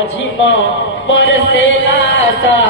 माझी माँ बरसेला सा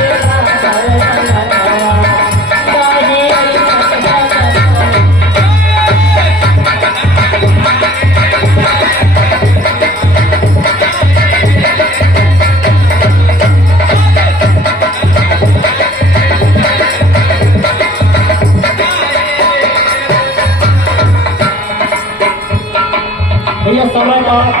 અહીંયા સમયમાં